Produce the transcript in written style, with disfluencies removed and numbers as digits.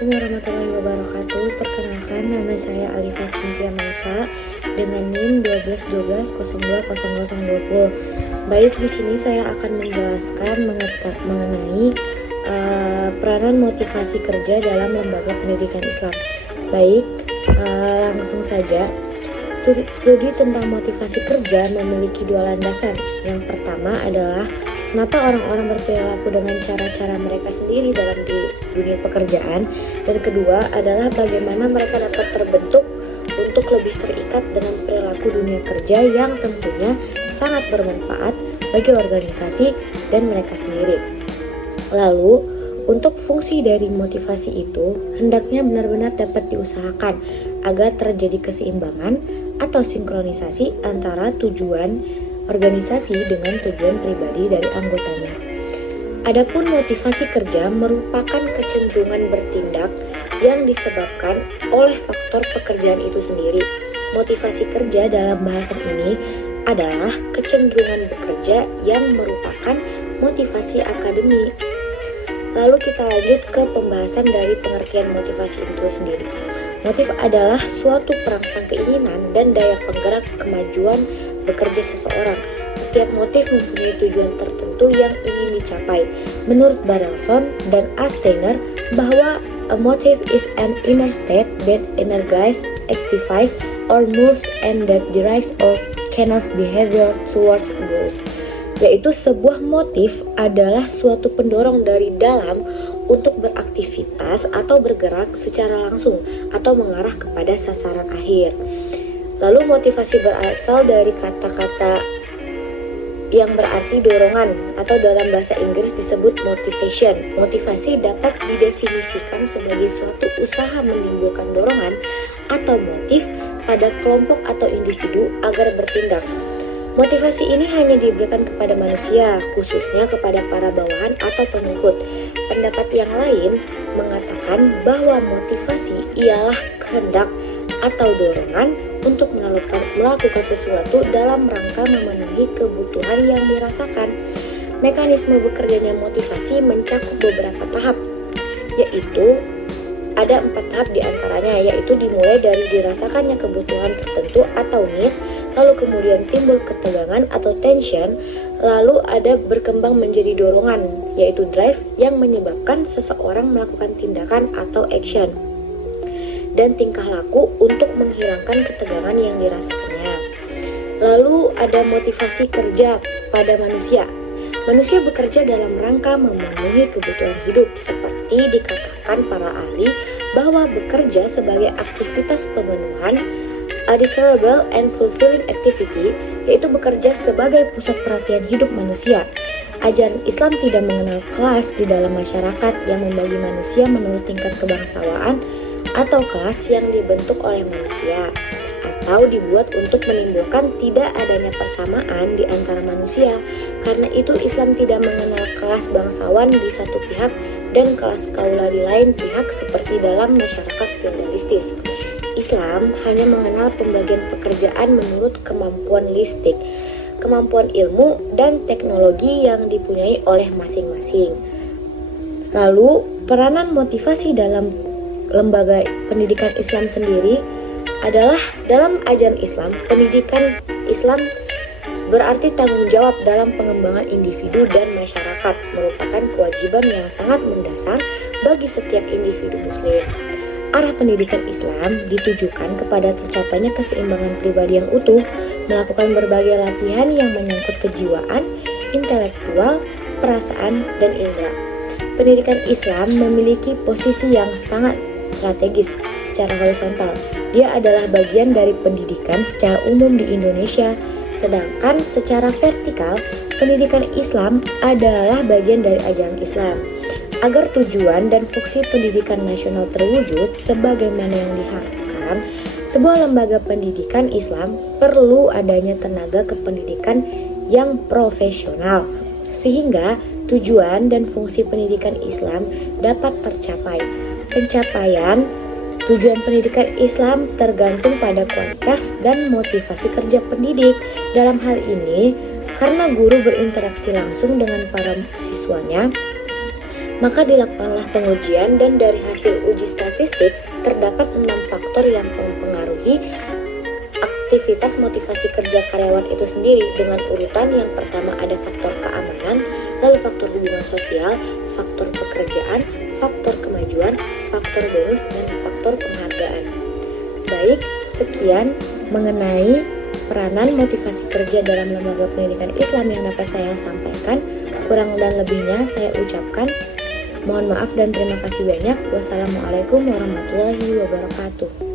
Assalamualaikum warahmatullahi wabarakatuh. Perkenalkan, nama saya Alifa Cintia Maisa dengan NIM 1212020020. Baik, di sini saya akan menjelaskan mengenai peranan motivasi kerja dalam lembaga pendidikan Islam. Baik, langsung saja. Studi tentang motivasi kerja memiliki dua landasan. Yang pertama adalah kenapa orang-orang berperilaku dengan cara-cara mereka sendiri dalam di dunia pekerjaan, dan kedua adalah bagaimana mereka dapat terbentuk untuk lebih terikat dengan perilaku dunia kerja yang tentunya sangat bermanfaat bagi organisasi dan mereka sendiri. Lalu, untuk fungsi dari motivasi itu hendaknya benar-benar dapat diusahakan agar terjadi keseimbangan atau sinkronisasi antara tujuan organisasi dengan tujuan pribadi dari anggotanya. Adapun motivasi kerja merupakan kecenderungan bertindak yang disebabkan oleh faktor pekerjaan itu sendiri. Motivasi kerja dalam bahasan ini adalah kecenderungan bekerja yang merupakan motivasi akademik. Lalu kita lanjut ke pembahasan dari pengertian motivasi itu sendiri. Motif adalah suatu perangsang keinginan dan daya penggerak kemajuan bekerja seseorang. Setiap motif mempunyai tujuan tertentu yang ingin dicapai. Menurut Barelson dan A. Steiner, bahwa a motive is an inner state that energizes, activities, or moves and that directs or cannot behavior towards goals. Yaitu sebuah motif adalah suatu pendorong dari dalam untuk beraktivitas atau bergerak secara langsung atau mengarah kepada sasaran akhir. Lalu motivasi berasal dari kata-kata yang berarti dorongan atau dalam bahasa Inggris disebut motivation. Motivasi dapat didefinisikan sebagai suatu usaha menimbulkan dorongan atau motif pada kelompok atau individu agar bertindak. Motivasi ini hanya diberikan kepada manusia, khususnya kepada para bawahan atau pengikut. Pendapat yang lain mengatakan bahwa motivasi ialah kehendak atau dorongan untuk melakukan sesuatu dalam rangka memenuhi kebutuhan yang dirasakan. Mekanisme bekerjanya motivasi mencakup beberapa tahap, yaitu ada 4 tahap diantaranya, yaitu dimulai dari dirasakannya kebutuhan tertentu atau need, lalu kemudian timbul ketegangan atau tension, lalu ada berkembang menjadi dorongan, yaitu drive yang menyebabkan seseorang melakukan tindakan atau action, dan tingkah laku untuk menghilangkan ketegangan yang dirasakannya. Lalu ada motivasi kerja pada manusia. Manusia bekerja dalam rangka memenuhi kebutuhan hidup, seperti dikatakan para ahli bahwa bekerja sebagai aktivitas pemenuhan, a desirable and fulfilling activity, yaitu bekerja sebagai pusat perhatian hidup manusia. Ajaran Islam tidak mengenal kelas di dalam masyarakat yang membagi manusia menurut tingkat kebangsawaan atau kelas yang dibentuk oleh manusia, atau dibuat untuk menimbulkan tidak adanya persamaan di antara manusia. Karena itu Islam tidak mengenal kelas bangsawan di satu pihak dan kelas kaula di lain pihak seperti dalam masyarakat feodalistis. Islam hanya mengenal pembagian pekerjaan menurut kemampuan listik, kemampuan ilmu, dan teknologi yang dipunyai oleh masing-masing. Lalu, peranan motivasi dalam lembaga pendidikan Islam sendiri adalah dalam ajaran Islam, pendidikan Islam berarti tanggung jawab dalam pengembangan individu dan masyarakat, merupakan kewajiban yang sangat mendasar bagi setiap individu muslim. Arah pendidikan Islam ditujukan kepada tercapainya keseimbangan pribadi yang utuh, melakukan berbagai latihan yang menyangkut kejiwaan, intelektual, perasaan, dan indera. Pendidikan Islam memiliki posisi yang sangat strategis secara horizontal. Dia adalah bagian dari pendidikan secara umum di Indonesia, sedangkan secara vertikal, pendidikan Islam adalah bagian dari ajaran Islam. Agar tujuan dan fungsi pendidikan nasional terwujud sebagaimana yang diharapkan, sebuah lembaga pendidikan Islam perlu adanya tenaga kependidikan yang profesional, sehingga tujuan dan fungsi pendidikan Islam dapat tercapai. Pencapaian tujuan pendidikan Islam tergantung pada kualitas dan motivasi kerja pendidik. Dalam hal ini, karena guru berinteraksi langsung dengan para siswanya, Maka dilakukanlah pengujian dan dari hasil uji statistik terdapat 6 faktor yang mempengaruhi aktivitas motivasi kerja karyawan itu sendiri dengan urutan yang pertama ada faktor keamanan, lalu faktor hubungan sosial, faktor pekerjaan, faktor kemajuan, faktor bonus, dan faktor penghargaan. Baik, sekian mengenai peranan motivasi kerja dalam lembaga pendidikan Islam yang dapat saya sampaikan. Kurang dan lebihnya saya ucapkan mohon maaf dan terima kasih banyak. Wassalamualaikum warahmatullahi wabarakatuh.